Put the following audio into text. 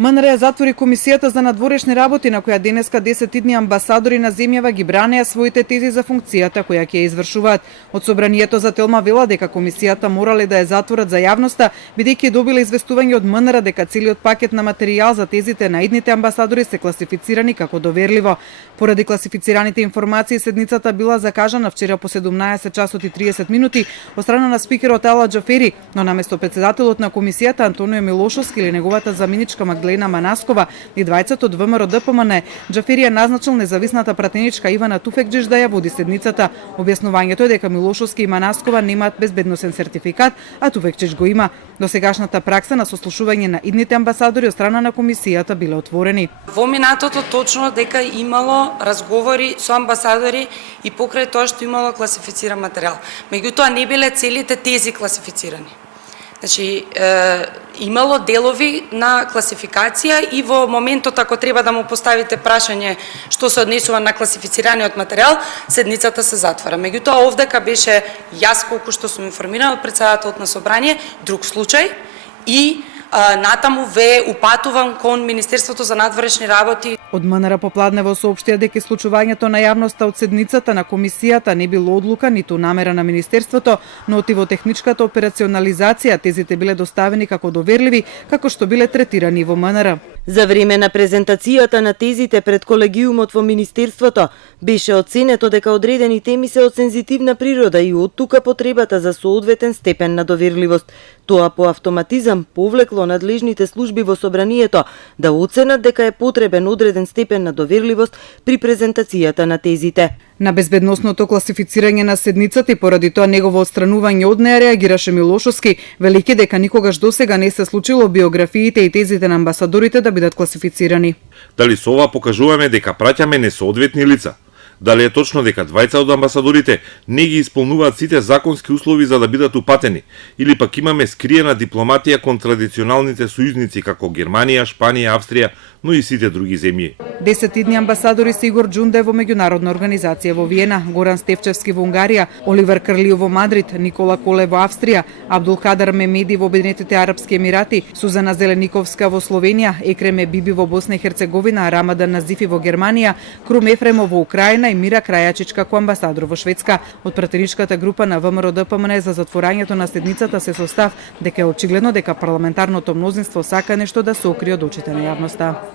МНР затвори комисијата за надворешни работи на која денеска 10 идни амбасадори на земјава ги бранеа своите тези за функцијата која ќе ја извршуваат. Од собранието за Телма вела дека комисијата морале да ја затворат за јавноста, бидејќи добиле известување од МНР дека целиот пакет на материјал за тезите на идните амбасадори се класифицирани како доверливо. Поради класифицираните информации, седницата била закажана вчера по 17 часот и 30 минути од страна на спикерот Ала Џафери, но наместо председателот на комисијата Антонио Милошовски или неговата заменичка Магдалена Манаскова и двајцата од ВМРО ДПМН, Џафери е назначил независната пратеничка Ивана Туфекџиш да ја води седницата. Објаснувањето е дека Милошовски и Манаскова немаат безбедносен сертификат, а Туфекџиш го има. Досегашната пракса на сослушување на идните амбасадори од страна на комисијата биле отворени. Во минатото точно дека имало разговори со амбасадори и покрај тоа што имало класифициран материјал. Меѓутоа не биле целите тези класифицирани. Значи, имало делови на класификација и во моментот ако треба да му поставите прашање што се однесува на класифицираниот материјал, седницата се затвора. Меѓутоа овдека беше јас колку што сум информирана од председателот на собрание, друг случај и натаму ве упатувам кон Министерството за надворешни работи. Од МНР попладнево соопштија дека случувањето на јавноста од седницата на комисијата не било одлука ниту намера на Министерството, но отиво техничката операционализација тезите биле доставени како доверливи, како што биле третирани во МНР. За време на презентацијата на тезите пред колегиумот во Министерството беше оценето дека одредени теми се од сензитивна природа и од тука потребата за соодветен степен на доверливост. Тоа по автоматизам повлекло надлежните служби во собранието да оценат дека е потребен одреден степен на доверливост при презентацијата на тезите. На безбедносното класифицирање на седницата и поради тоа негово отстранување од неа реагираше Милошовски, велики дека никогаш досега не се случило биографиите и тезите на амбасадорите да бидат класифицирани. Дали со ова покажуваме дека праќаме несоодветни лица? Дали е точно дека двајца од амбасадорите не ги исполнуваат сите законски услови за да бидат упатени, или пак имаме скриена дипломатија кон традиционалните сојузници како Германија, Шпанија, Австрија, но и сите други земји. 10 идни амбасадори се Игор Џунде во меѓународна организација во Виена, Горан Стефчевски во Унгарија, Оливер Крлио во Мадрид, Никола Коле во Австрија, Абдулкадар Мемеди во Обединетите арапски емирати, Сузана Зелениковска во Словенија, Екреме Биби во Босна и Херцеговина, Рамадан Назифи во Германија, Крум Ефремов во Украина и Мира Крајачичка ко амбасадор во Шведска. Од пратеничката група на ВМРО ДПМН за затворањето на седницата се состав дека е очигледно дека парламентарното мнозинство сака нешто да се окрие од очите на јавноста.